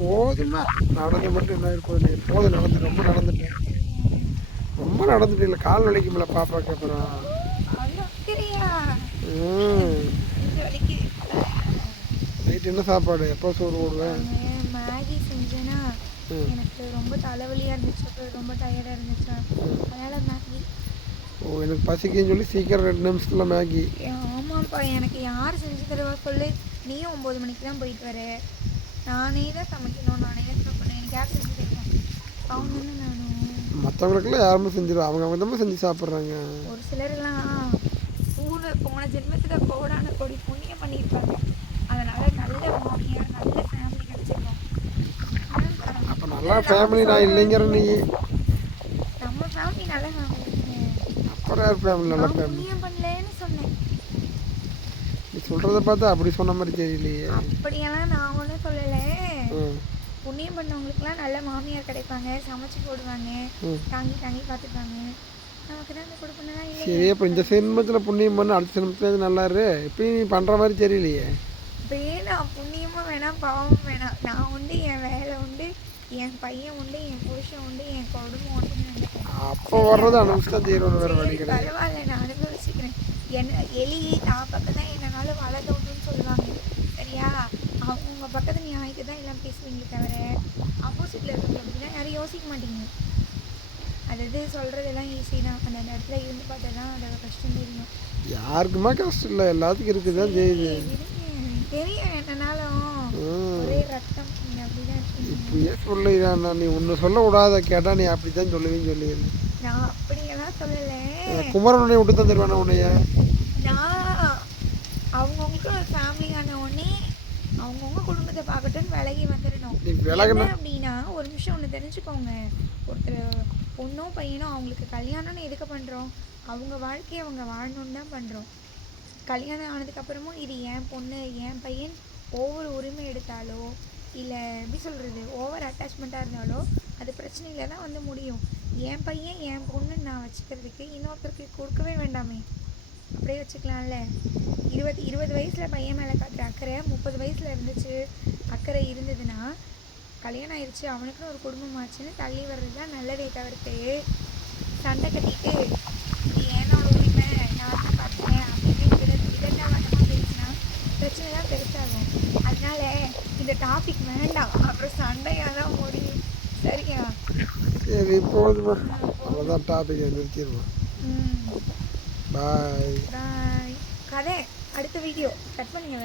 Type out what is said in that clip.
போதுமா நடந்து மட்டும் என்ன இருக்கும் போதும் நடந்து ரொம்ப நடந்துட்டேன் ரொம்ப நடந்துட்டு இல்லை கால் வலிக்கும்ல பாப்பாக்கு அப்புறம் நைட்டு என்ன சாப்பாடு எப்போ சோறு போடுவேன் மேகி செஞ்சேன்னா எனக்கு ரொம்ப தலைவலியாக இருந்துச்சு ரொம்ப டயர்டாக இருந்துச்சு அதனால் மேகி ஓ எனக்கு பசிக்குன்னு சொல்லி சீக்கிரம் 2 நிமிஷத்தில் மேகி ஆமாப்பா எனக்கு யார் செஞ்சு தருவா சொல்லு நீயும் 9 மணிக்கு தான் போயிட்டு வர நானே தான் சமைக்கணும் நானே தான் சாப்பிடணும் எனக்கு யார் செஞ்சு தருவேன் அவங்க தானே நானும் மற்றவங்களுக்குலாம் யாருமே செஞ்சிடும் அவங்க தான் செஞ்சு சாப்பிட்றாங்க ஒரு சிலர்லாம் போன ஜென்மத்தில் கோடான கோடி புண்ணியம் பண்ணியிருப்பாங்க அதனால நல்ல மாமியார் நல்ல ஃபேமிலி கிடைச்சிருக்கோம் அப்போ நல்லா ஃபேமிலி நான் இல்லைங்கிற நீ நம்ம ஃபேமிலி நல்ல ஃபேமிலி அப்புறம் யார் ஃபேமிலி நல்ல ஃபேமிலி புண்ணியம் பண்ணலன்னு சொன்னேன் நீ சொல்கிறத பார்த்தா அப்படி சொன்ன மாதிரி தெரியலையே அப்படியெல்லாம் நான் ஒன்றும் சொல்லலை புண்ணியம் பண்ணவங்களுக்குலாம் நல்ல மாமியார் கிடைப்பாங்க சமைச்சு போடுவாங்க தாங்கி தாங்கி பார்த்துப்பாங்க நமக்கு தான் அந்த கொடுப்பனா இல்லை சரி அப்போ இந்த சினிமத்தில் புண்ணியம் பண்ண அடுத்த சினிமத்தில் நல்லா இரு இப்போ நீ பண்ணுற மாதிரி தெரியலையே வேணாம் புண்ணியமும் வேணாம் பாவமும் வேணாம் நான் உண்டு என் வேலை உண்டு என் பையன் உண்டு என் புருஷன் உண்டு என் குடும்பம் உண்டு அப்போ வர்றது அனுபவிச்சு தான் தீர்வு வேறு வழி கிடையாது பரவாயில்ல நான் அனுபவிச்சுக்கிறேன் என்ன எலி நான் பக்கம் தான் என்னனாலும் வளர்த்தோட்டுன்னு சொல்லுவாங்க சரியா அவங்க பக்கத்து நியாயத்தை தான் எல்லாம் பேசுவீங்க தவிர ஆப்போசிட்டில் இருக்கிறவங்க அப்படின்னா யாரும் யோசிக்க மாட்டீங்க அதாவது சொல்கிறதெல்லாம் ஈஸி தான் அந்த இடத்துல இருந்து பார்த்தா தான் அதோட கஷ்டம் தெரியும் யாருக்குமா கஷ்டம் இல்லை எல்லாத்துக்கும் இருக்குது தான் செய்யுது தெரியும் என்னன்னாலும் ஒரே ரத்தம் நீங்கள் அப்படி தான் இருக்கீங்க இப்படியே சொல்லுறான் நீ ஒன்று சொல்ல விடாத கேட்டால் நீ அப்படி தான் சொல்லுவீன்னு சொல்லிடுறேன் நான் அப்படியெல்லாம் சொல்லலை குமரன் உன்னை விட்டு தான் தருவானே உன்னைய நான் அவங்கவுங்களுக்கு ஒரு ஃபேமிலியான உடனே அவங்கவுங்க குடும்பத்தை பார்க்கட்டுன்னு விலகி வந்துடணும் என்ன அப்படின்னா ஒரு நிமிஷம் ஒன்று தெரிஞ்சுக்கோங்க ஒருத்தர் பொண்ணோ பையனோ அவங்களுக்கு கல்யாணம்னு எதுக்கு பண்ணுறோம் அவங்க வாழ்க்கையை அவங்க வாழணுன்னு தான் பண்ணுறோம் கல்யாணம் ஆனதுக்கப்புறமும் இது என் பொண்ணு என் பையன் ஓவர் உரிமை எடுத்தாலோ இல்லை எப்படி சொல்கிறது ஓவர் அட்டாச்மெண்ட்டாக இருந்தாலோ அது பிரச்சனையில் தான் வந்து முடியும் என் பையன் என் பொண்ணுன்னு நான் வச்சுக்கிறதுக்கு இன்னொருத்தருக்கு கொடுக்கவே வேண்டாமே அப்படியே வச்சுக்கலாம்ல 20 வயசில் பையன் மேலே காட்டுற அக்கறை 30 வயசில் இருந்துச்சு அக்கறை இருந்ததுன்னா கல்யாணம் ஆயிடுச்சு அவனுக்குன்னு ஒரு குடும்பம் ஆச்சுன்னு தள்ளி வர்றது தான் நல்லதே தவிர்த்து சண்டை கட்டிட்டு இது என்னோட உரிமை நான் தான் பார்த்தேன் அப்படின்னு இதெல்லாம் பேசினா பிரச்சனை தான் பெருசாகும் அதனால இந்த டாபிக் வேண்டாம் அப்புறம் சண்டையாக தான் முடியும் சரியா சரி போதுமா அவ்வளோதான் டாபிக் நிறுத்திடுவோம் பாய் பாய் கதை அடுத்த வீடியோ கட் பண்ணுங்க